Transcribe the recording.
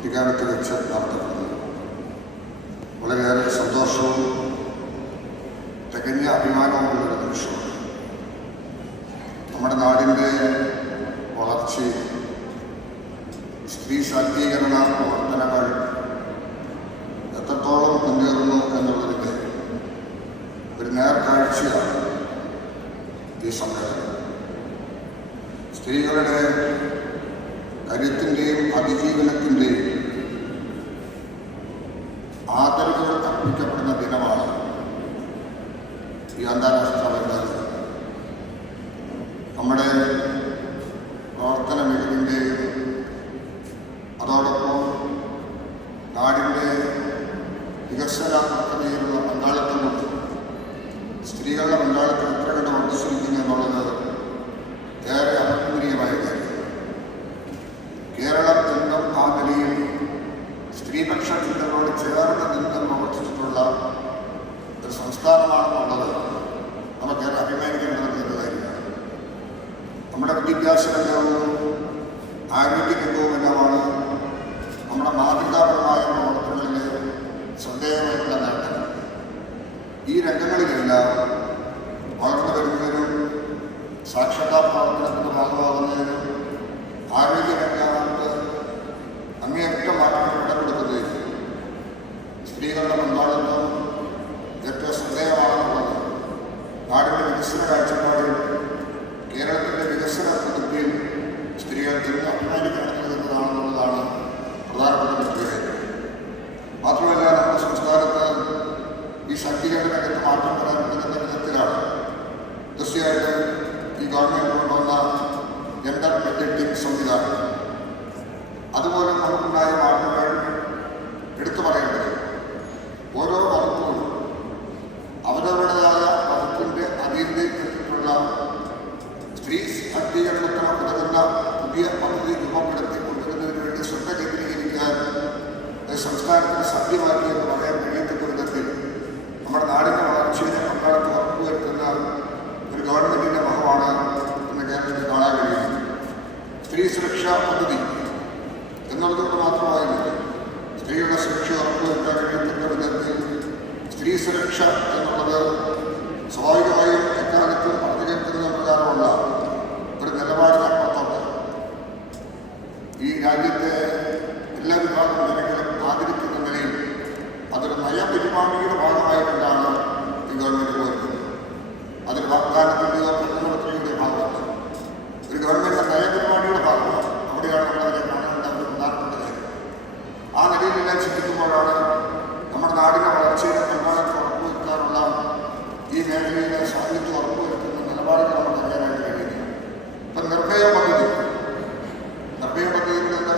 കുട്ടിക്കാലത്ത് വെച്ച് നടത്തപ്പെടുന്നത്. വളരെയേറെ സന്തോഷവും തികഞ്ഞ അഭിമാനവുമുള്ളൊരു നിമിഷമാണ്. നമ്മുടെ നാടിൻ്റെ വളർച്ചയിൽ സ്ത്രീ ശാക്തീകരണ പ്രവർത്തനങ്ങൾ എത്രത്തോളം മുന്നേറുന്നു എന്നുള്ളതിൻ്റെ ഒരു നേർക്കാഴ്ചയാണ് ഈ സമ്മേളനം. സ്ത്രീകളുടെ കരുത്തിൻ്റെയും അതിജീവനത്തിൻ്റെയും ആദരവുകൾ അർപ്പിക്കപ്പെടുന്ന ദിനമാണ് ഈ അന്താരാഷ്ട്ര വനിതാ ദിനം. നമ്മുടെ പ്രവർത്തന മികവിൻ്റെയും അതോടൊപ്പം നാടിൻ്റെ വികസന പ്രക്രിയയിലുള്ള പങ്കാളിത്തം കൊണ്ട് സ്ത്രീകളുടെ പങ്കാളിത്തം എത്ര കണ്ട് വർദ്ധിച്ചിരിക്കുന്നു എന്നുള്ളത് ഏറെ അഭിനന്ദനീയമായ കാര്യം. കേരളം എന്നും ആ നിലയിൽ സ്ത്രീപക്ഷ ചിന്തകളോട് ചേർന്ന് നിന്ന് പ്രവർത്തിച്ചിട്ടുള്ള ഒരു സംസ്ഥാനമാണെന്നുള്ളത് നമുക്കേറെ അഭിമാനിക്കേണ്ടത് ഒരു കാര്യമാണ്. നമ്മുടെ വിദ്യാഭ്യാസ രംഗവും ആരോഗ്യ രംഗവും എല്ലാമാണ് നമ്മുടെ മാതൃകാപരമായ പ്രവർത്തനങ്ങളിലെ ശ്രദ്ധേയമായിട്ടുള്ള നേട്ടങ്ങൾ. ഈ രംഗങ്ങളിലെല്ലാം വളർന്നു വരുന്നതിനും സാക്ഷരതാ പ്രവർത്തനത്തിൻ്റെ ഭാഗമാകുന്നതിനും ആരോഗ്യ രംഗത്ത് അങ്ങേയറ്റം മാറ്റങ്ങൾ ഇടപെടുത്തുകയും സ്ത്രീകളുടെ പങ്കാളിത്തം ഏറ്റവും ശ്രദ്ധേയമാണെന്നുള്ളത് നാടിൻ്റെ വികസന കാഴ്ചപ്പാടിൽ കേരളത്തിൻ്റെ വികസന പദ്ധതിയിൽ സ്ത്രീകൾ തിരിഞ്ഞ് അഭിമാനിക്കണമെന്നതാണെന്നുള്ളതാണ് പ്രധാനപ്പെട്ട മറ്റൊരു കാര്യം. മാത്രമല്ല, നമ്മുടെ സംസ്ഥാനത്ത് ഈ ശാക്തീകരണ രംഗത്ത് മാറ്റം വരാൻ പറ്റുന്ന വിധത്തിലാണ് തീർച്ചയായിട്ടും ഈ ഗവൺമെൻറ് കൊണ്ടുവന്ന ജെൻഡർ ബഡ്ജറ്റിംഗ് സംവിധാനം. അതുപോലെ നമുക്കുണ്ടായ മാറ്റങ്ങൾ എടുത്തു പറയേണ്ടത് ഓരോ വകുപ്പും അവരവരുടേതായ വകുപ്പിൻ്റെ അധീനതയിലുള്ള സ്ത്രീ ശാക്തീകരണത്തിന് ഉതകുന്ന പുതിയ പദ്ധതി രൂപപ്പെടുത്തി കൊണ്ടുവരുന്നതിന് വേണ്ടി ശ്രദ്ധ കേന്ദ്രീകരിക്കാൻ സംസ്ഥാനത്തിന് സാധ്യമാക്കിയെന്ന് പറയാൻ കഴിയത്തക്ക വിധത്തിൽ നമ്മുടെ നാടിൻ്റെ വളർച്ചയുടെ പങ്കാളിത്തം ഉറപ്പുവരുത്തുന്ന ഒരു ഗവൺമെൻറ്റിൻ്റെ മുഖമാണ് ഇന്ന് കേരളത്തിൽ കാണാൻ കഴിയുന്നത്. സ്ത്രീ സുരക്ഷാ പദ്ധതി എന്നുള്ളതുകൊണ്ട് മാത്രമായിരുന്നില്ല, സ്ത്രീകളുടെ സുരക്ഷ ഉറപ്പുവരുത്താൻ കഴിയത്തക്ക വിധത്തിൽ സ്ത്രീ സുരക്ഷ എന്നുള്ളത് സ്വാഭാവികമായും എക്കാലത്തും പ്രതികരിക്കുന്ന പ്രകാരമുള്ള ഒരു നിലപാടിനപ്പുറത്തോട്ട് ഈ രാജ്യത്തെ എല്ലാ വിഭാഗം ജനങ്ങളും ആദരിക്കുന്ന നിലയിൽ അതൊരു നയപരിപാടിയുടെ ഭാഗമായിട്ടാണ് ഈ ഗവൺമെൻറ് പോയിരുന്നത്. അതൊരു വാഗ്ദാനത്തിൻ്റെയോ പ്രകടനത്തിൻ്റെയോ ഭാഗമല്ല, ഒരു ഗവൺമെൻറ് നയപരിപാടിയുടെ ഭാഗമാണ്. അവിടെയാണ് നമ്മളതിനെ കാണേണ്ട ഒരു പ്രധാനപ്പെട്ട കാര്യം. ആ നിലയിലെല്ലാം ചിന്തിക്കുമ്പോഴാണ് നമ്മുടെ നാടിൻ്റെ വളർച്ചയുടെ പങ്കാളിത്തം ഉറപ്പുവരുത്താനുള്ള ഈ മേഖലയിലെ സാന്നിധ്യം